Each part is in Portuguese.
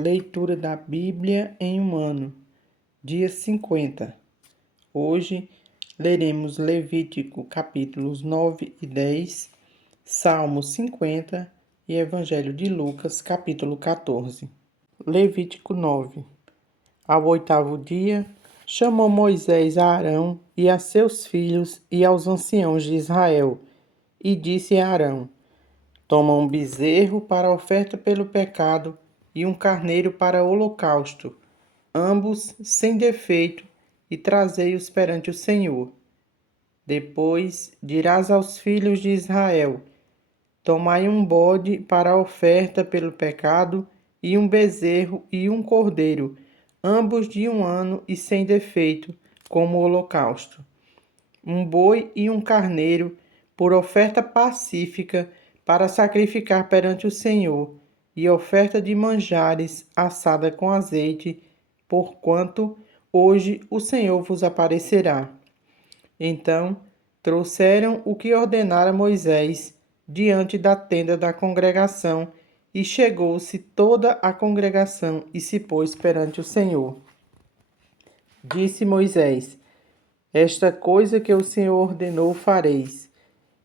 Leitura da Bíblia em um ano, dia 50. Hoje leremos Levítico capítulos 9 e 10, Salmo 50 e Evangelho de Lucas capítulo 14. Levítico 9. Ao 8º dia, chamou Moisés a Arão e a seus filhos e aos anciãos de Israel, e disse a Arão: Toma um bezerro para oferta pelo pecado e um carneiro para holocausto, ambos sem defeito, e trazei-os perante o Senhor. Depois dirás aos filhos de Israel: Tomai um bode para a oferta pelo pecado, e um bezerro e um cordeiro, ambos de 1 ano e sem defeito, como holocausto. Um boi e um carneiro, por oferta pacífica, para sacrificar perante o Senhor, e oferta de manjares assada com azeite, porquanto hoje o Senhor vos aparecerá. Então trouxeram o que ordenara Moisés diante da tenda da congregação, e chegou-se toda a congregação e se pôs perante o Senhor. Disse Moisés: Esta coisa que o Senhor ordenou fareis,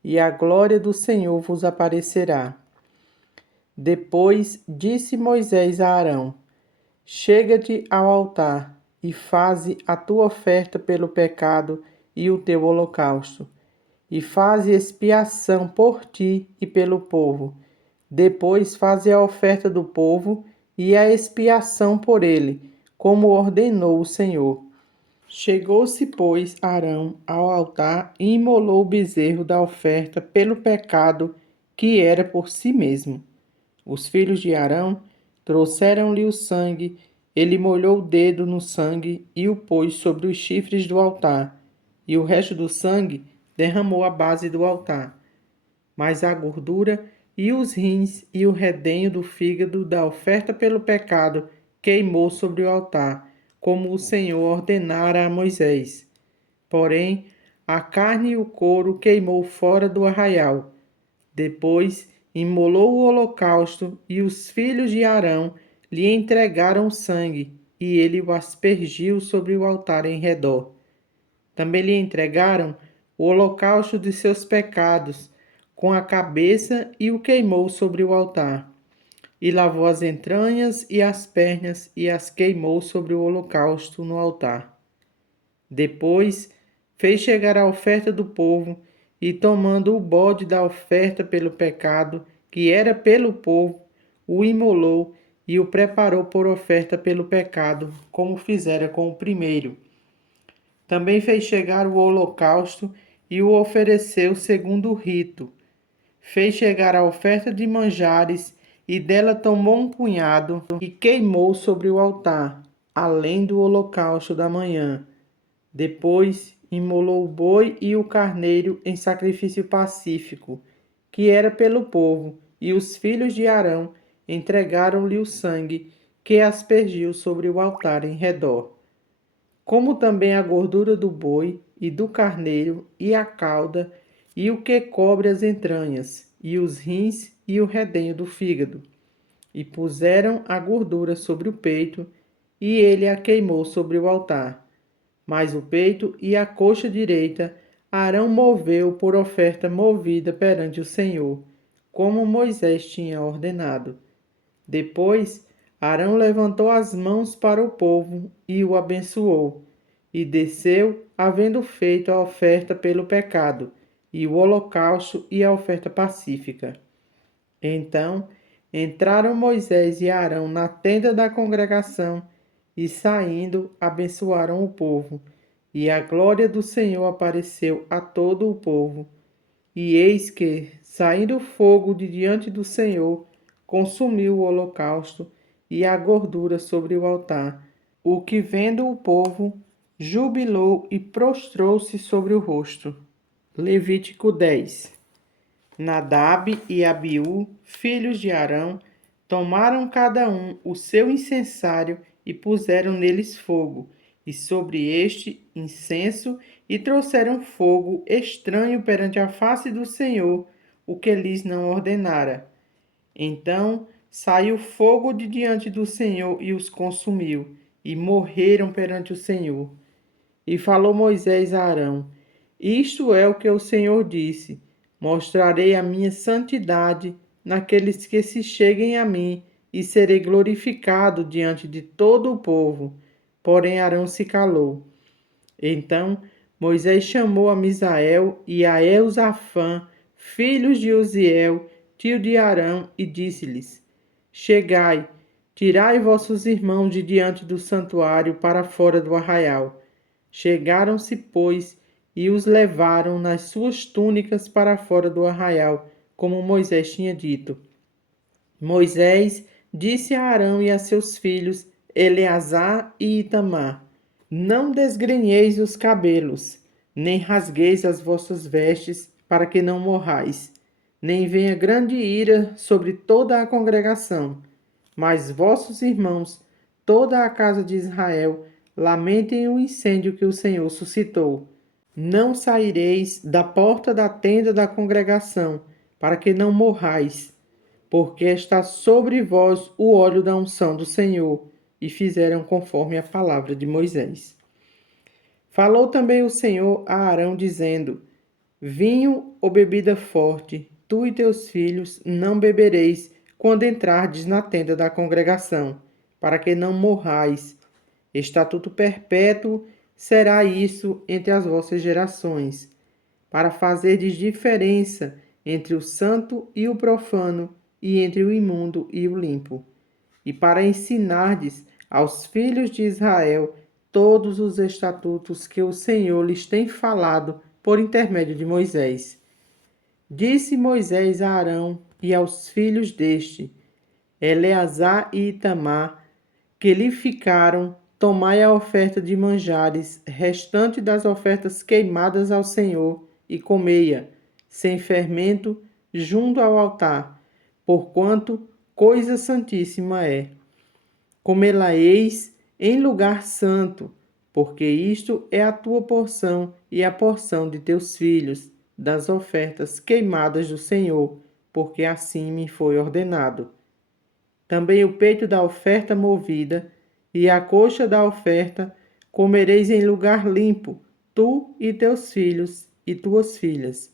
e a glória do Senhor vos aparecerá. Depois disse Moisés a Arão: Chega-te ao altar e faze a tua oferta pelo pecado e o teu holocausto, e faze expiação por ti e pelo povo. Depois faze a oferta do povo e a expiação por ele, como ordenou o Senhor. Chegou-se, pois, Arão ao altar e imolou o bezerro da oferta pelo pecado, que era por si mesmo. Os filhos de Arão trouxeram-lhe o sangue, ele molhou o dedo no sangue e o pôs sobre os chifres do altar, e o resto do sangue derramou à base do altar. Mas a gordura e os rins e o redenho do fígado da oferta pelo pecado queimou sobre o altar, como o Senhor ordenara a Moisés. Porém, a carne e o couro queimou fora do arraial. Depois imolou o holocausto, e os filhos de Arão lhe entregaram o sangue, e ele o aspergiu sobre o altar em redor. Também lhe entregaram o holocausto de seus pecados, com a cabeça, e o queimou sobre o altar. E lavou as entranhas e as pernas, e as queimou sobre o holocausto no altar. Depois fez chegar a oferta do povo, e tomando o bode da oferta pelo pecado, que era pelo povo, o imolou e o preparou por oferta pelo pecado, como fizera com o primeiro. Também fez chegar o holocausto e o ofereceu segundo o rito. Fez chegar a oferta de manjares, e dela tomou um punhado e queimou sobre o altar, além do holocausto da manhã. Depois imolou o boi e o carneiro em sacrifício pacífico, que era pelo povo, e os filhos de Arão entregaram-lhe o sangue, que aspergiu sobre o altar em redor. Como também a gordura do boi e do carneiro, e a cauda, e o que cobre as entranhas, e os rins e o redenho do fígado. E puseram a gordura sobre o peito, e ele a queimou sobre o altar. Mas o peito e a coxa direita Arão moveu por oferta movida perante o Senhor, como Moisés tinha ordenado. Depois Arão levantou as mãos para o povo e o abençoou, e desceu, havendo feito a oferta pelo pecado, e o holocausto e a oferta pacífica. Então entraram Moisés e Arão na tenda da congregação, e saindo abençoaram o povo, e a glória do Senhor apareceu a todo o povo. E eis que, saindo fogo de diante do Senhor, consumiu o holocausto e a gordura sobre o altar, o que vendo o povo, jubilou e prostrou-se sobre o rosto. Levítico 10. Nadab e Abiú, filhos de Arão, tomaram cada um o seu incensário e puseram neles fogo, e sobre este incenso, e trouxeram fogo estranho perante a face do Senhor, o que lhes não ordenara. Então saiu fogo de diante do Senhor e os consumiu, e morreram perante o Senhor. E falou Moisés a Arão: Isto é o que o Senhor disse: Mostrarei a minha santidade naqueles que se cheguem a mim, e serei glorificado diante de todo o povo. Porém Arão se calou. Então Moisés chamou a Misael e a Elzafã, filhos de Uziel, tio de Arão, e disse-lhes: Chegai, tirai vossos irmãos de diante do santuário para fora do arraial. Chegaram-se, pois, e os levaram nas suas túnicas para fora do arraial, como Moisés tinha dito. Moisés disse a Arão e a seus filhos, Eleazar e Itamar: Não desgrenheis os cabelos, nem rasgueis as vossas vestes, para que não morrais, nem venha grande ira sobre toda a congregação. Mas vossos irmãos, toda a casa de Israel, lamentem o incêndio que o Senhor suscitou. Não saireis da porta da tenda da congregação, para que não morrais, porque está sobre vós o óleo da unção do Senhor. E fizeram conforme a palavra de Moisés. Falou também o Senhor a Arão, dizendo: Vinho ou bebida forte, tu e teus filhos não bebereis quando entrardes na tenda da congregação, para que não morrais. Estatuto perpétuo será isso entre as vossas gerações, para fazerdes diferença entre o santo e o profano, e entre o imundo e o limpo, e para ensinardes aos filhos de Israel todos os estatutos que o Senhor lhes tem falado por intermédio de Moisés. Disse Moisés a Arão e aos filhos deste, Eleazar e Itamar, que lhe ficaram: Tomai a oferta de manjares, restante das ofertas queimadas ao Senhor, e comei-a, sem fermento, junto ao altar, porquanto coisa santíssima é. Comê-la-eis em lugar santo, porque isto é a tua porção e a porção de teus filhos, das ofertas queimadas do Senhor, porque assim me foi ordenado. Também o peito da oferta movida e a coxa da oferta comereis em lugar limpo, tu e teus filhos e tuas filhas,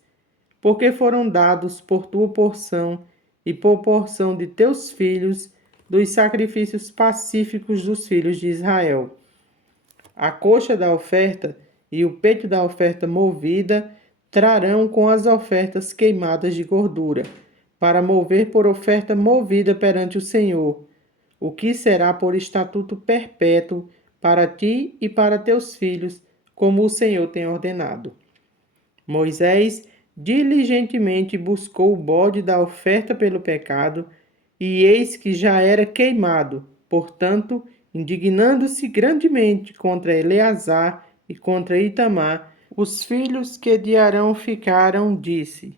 porque foram dados por tua porção e por porção de teus filhos dos sacrifícios pacíficos dos filhos de Israel. A coxa da oferta e o peito da oferta movida trarão com as ofertas queimadas de gordura, para mover por oferta movida perante o Senhor, o que será por estatuto perpétuo para ti e para teus filhos, como o Senhor tem ordenado. Moisés diligentemente buscou o bode da oferta pelo pecado, e eis que já era queimado. Portanto, indignando-se grandemente contra Eleazar e contra Itamar, os filhos que de Arão ficaram, disse: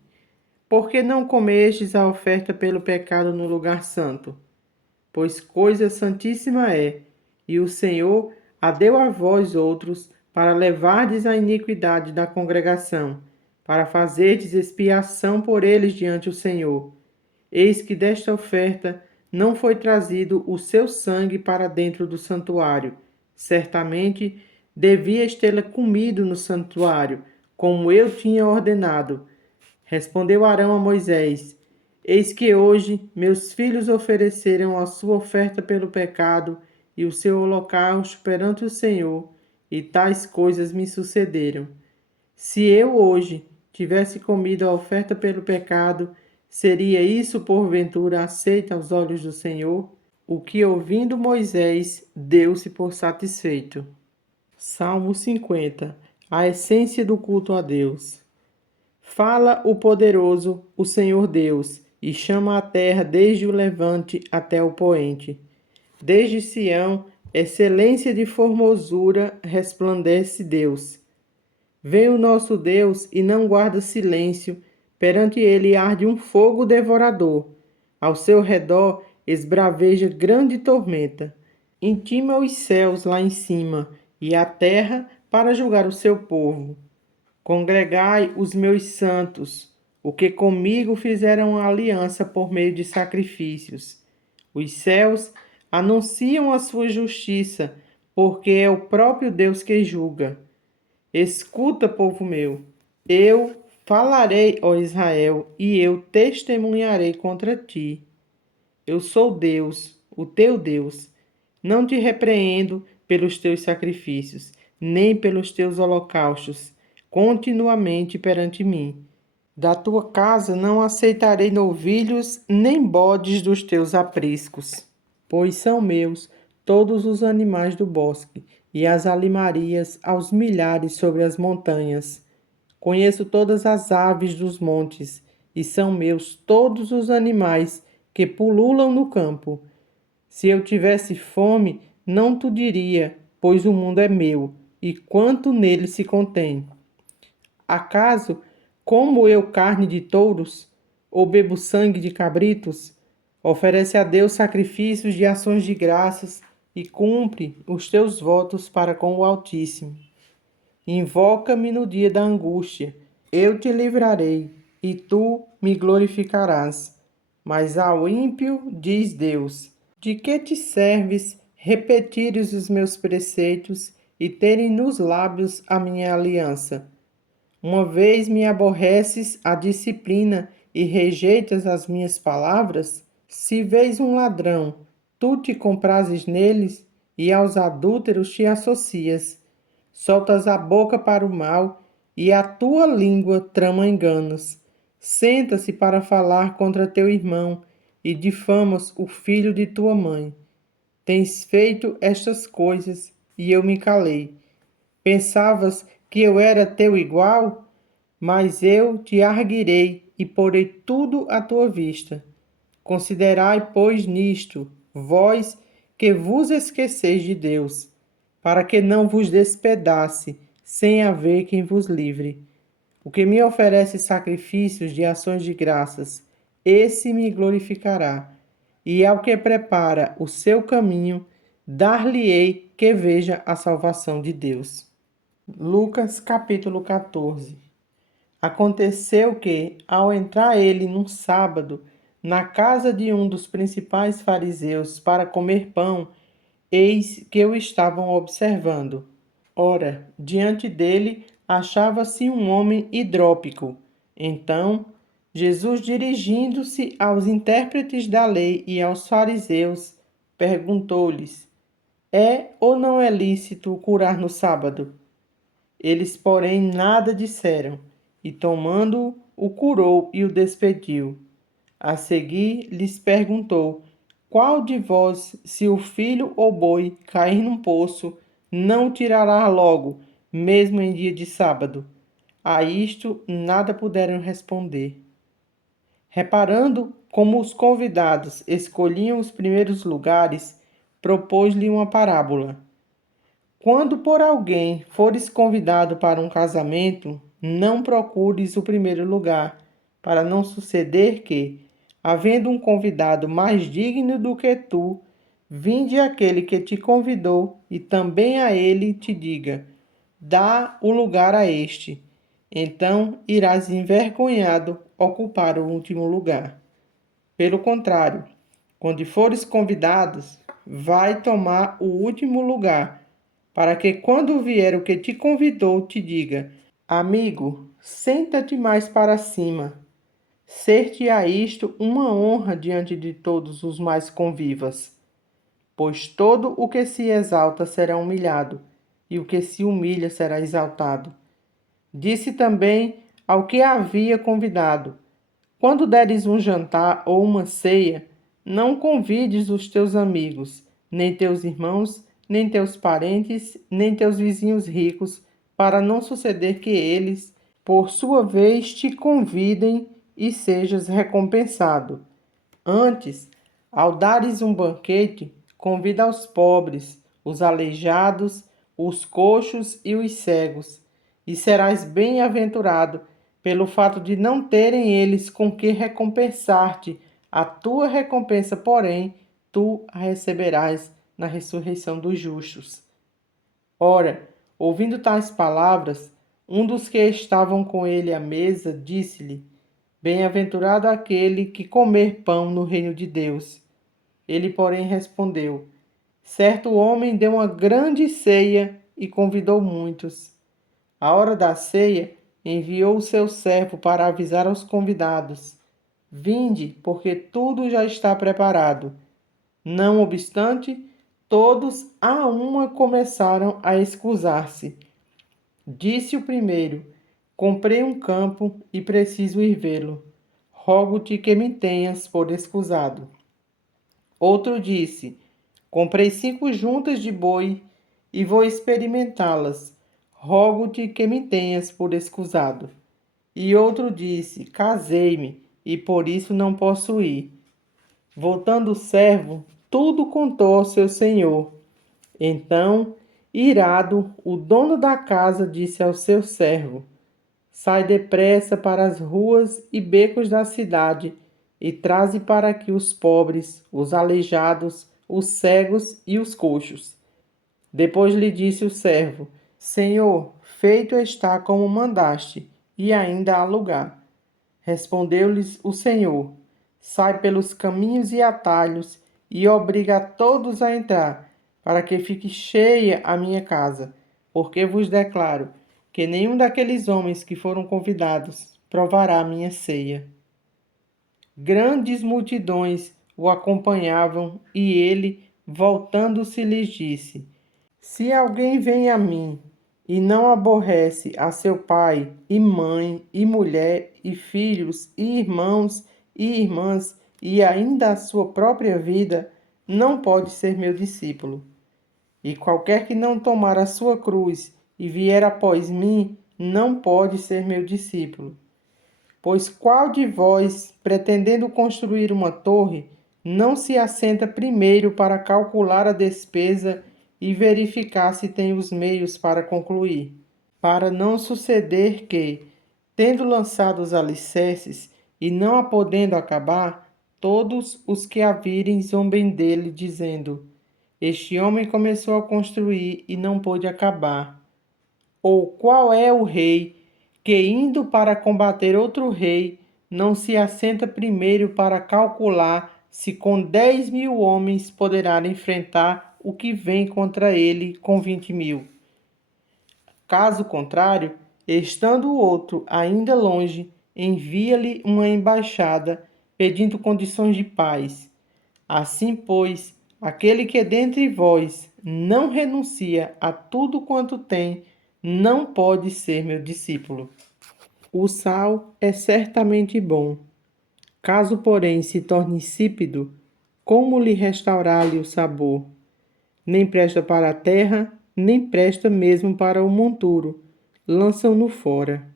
Por que não comestes a oferta pelo pecado no lugar santo? Pois coisa santíssima é, e o Senhor a deu a vós outros, para levardes a iniquidade da congregação, para fazerdes expiação por eles diante do Senhor. Eis que desta oferta não foi trazido o seu sangue para dentro do santuário. Certamente devias tê-la comido no santuário, como eu tinha ordenado. Respondeu Arão a Moisés: Eis que hoje meus filhos ofereceram a sua oferta pelo pecado e o seu holocausto perante o Senhor, e tais coisas me sucederam. Se eu hoje tivesse comido a oferta pelo pecado, seria isso porventura aceito aos olhos do Senhor? O que ouvindo Moisés, deu-se por satisfeito. Salmo 50. A essência do culto a Deus. Fala o poderoso, o Senhor Deus, e chama a terra desde o levante até o poente. Desde Sião, excelência de formosura, resplandece Deus. Vem o nosso Deus e não guarda silêncio, perante ele arde um fogo devorador. Ao seu redor esbraveja grande tormenta. Intima os céus lá em cima e a terra para julgar o seu povo. Congregai os meus santos, o que comigo fizeram aliança por meio de sacrifícios. Os céus anunciam a sua justiça, porque é o próprio Deus que julga. Escuta, povo meu, eu falarei, ó Israel, e eu testemunharei contra ti. Eu sou Deus, o teu Deus. Não te repreendo pelos teus sacrifícios, nem pelos teus holocaustos, continuamente perante mim. Da tua casa não aceitarei novilhos, nem bodes dos teus apriscos, pois são meus todos os animais do bosque, e as alimarias aos milhares sobre as montanhas. Conheço todas as aves dos montes, e são meus todos os animais que pululam no campo. Se eu tivesse fome, não te diria, pois o mundo é meu, e quanto nele se contém. Acaso como eu carne de touros, ou bebo sangue de cabritos? Oferece a Deus sacrifícios de ações de graças e cumpre os teus votos para com o Altíssimo. Invoca-me no dia da angústia, eu te livrarei, e tu me glorificarás. Mas ao ímpio diz Deus: de que te serves repetires os meus preceitos e terem nos lábios a minha aliança? Uma vez me aborreces a disciplina e rejeitas as minhas palavras? Se vês um ladrão, tu te comprases neles e aos adúlteros te associas. Soltas a boca para o mal e a tua língua trama enganos. Senta-se para falar contra teu irmão e difamas o filho de tua mãe. Tens feito estas coisas e eu me calei. Pensavas que eu era teu igual? Mas eu te arguirei e porei tudo à tua vista. Considerai, pois, nisto, vós que vos esqueceis de Deus, para que não vos despedace, sem haver quem vos livre. O que me oferece sacrifícios de ações de graças, esse me glorificará. E ao que prepara o seu caminho, dar-lhe-ei que veja a salvação de Deus. Lucas capítulo 14. Aconteceu que, ao entrar ele num sábado, na casa de um dos principais fariseus para comer pão, eis que o estavam observando. Ora, diante dele achava-se um homem hidrópico. Então, Jesus, dirigindo-se aos intérpretes da lei e aos fariseus, perguntou-lhes: é ou não é lícito curar no sábado? Eles, porém, nada disseram, e tomando-o, o curou e o despediu. A seguir lhes perguntou: qual de vós, se o filho ou boi cair num poço, não o tirará logo, mesmo em dia de sábado? A isto nada puderam responder. Reparando como os convidados escolhiam os primeiros lugares, propôs-lhe uma parábola. Quando por alguém fores convidado para um casamento, não procures o primeiro lugar, para não suceder que, havendo um convidado mais digno do que tu, vinde aquele que te convidou e também a ele te diga: dá o lugar a este. Então irás envergonhado ocupar o último lugar. Pelo contrário, quando fores convidados, vai tomar o último lugar, para que quando vier o que te convidou, te diga: amigo, senta-te mais para cima. Ser-te-á isto uma honra diante de todos os mais convivas. Pois todo o que se exalta será humilhado, e o que se humilha será exaltado. Disse também ao que havia convidado: quando deres um jantar ou uma ceia, não convides os teus amigos, nem teus irmãos, nem teus parentes, nem teus vizinhos ricos, para não suceder que eles, por sua vez, te convidem e sejas recompensado. Antes, ao dares um banquete, convida os pobres, os aleijados, os coxos e os cegos, e serás bem-aventurado pelo fato de não terem eles com que recompensar-te. A tua recompensa, porém, tu a receberás na ressurreição dos justos. Ora, ouvindo tais palavras, um dos que estavam com ele à mesa disse-lhe: bem-aventurado aquele que comer pão no reino de Deus. Ele, porém, respondeu: certo homem deu uma grande ceia e convidou muitos. À hora da ceia, enviou o seu servo para avisar aos convidados: vinde, porque tudo já está preparado. Não obstante, todos a uma começaram a excusar-se. Disse o primeiro: comprei um campo e preciso ir vê-lo. Rogo-te que me tenhas por escusado. Outro disse: comprei 5 juntas de boi e vou experimentá-las. Rogo-te que me tenhas por escusado. E outro disse: casei-me e por isso não posso ir. Voltando o servo, tudo contou ao seu senhor. Então, irado, o dono da casa disse ao seu servo: sai depressa para as ruas e becos da cidade e traze para aqui os pobres, os aleijados, os cegos e os coxos. Depois lhe disse o servo: Senhor, feito está como mandaste, e ainda há lugar. Respondeu-lhes o Senhor: sai pelos caminhos e atalhos e obriga a todos a entrar, para que fique cheia a minha casa, porque vos declaro que nenhum daqueles homens que foram convidados provará a minha ceia. Grandes multidões o acompanhavam e ele, voltando-se, lhes disse: se alguém vem a mim e não aborrece a seu pai e mãe e mulher e filhos e irmãos e irmãs e ainda a sua própria vida, não pode ser meu discípulo. E qualquer que não tomar a sua cruz e vier após mim, não pode ser meu discípulo. Pois qual de vós, pretendendo construir uma torre, não se assenta primeiro para calcular a despesa e verificar se tem os meios para concluir? Para não suceder que, tendo lançado os alicerces e não a podendo acabar, todos os que a virem zombem dele, dizendo: este homem começou a construir e não pôde acabar. Ou qual é o rei que, indo para combater outro rei, não se assenta primeiro para calcular se com 10.000 homens poderá enfrentar o que vem contra ele com 20.000? Caso contrário, estando o outro ainda longe, envia-lhe uma embaixada pedindo condições de paz. Assim, pois, aquele que dentre vós não renuncia a tudo quanto tem, não pode ser meu discípulo. O sal é certamente bom. Caso, porém, se torne insípido, como lhe restaurar-lhe o sabor? Nem presta para a terra, nem presta mesmo para o monturo. Lançam-no fora.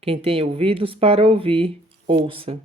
Quem tem ouvidos para ouvir, ouça.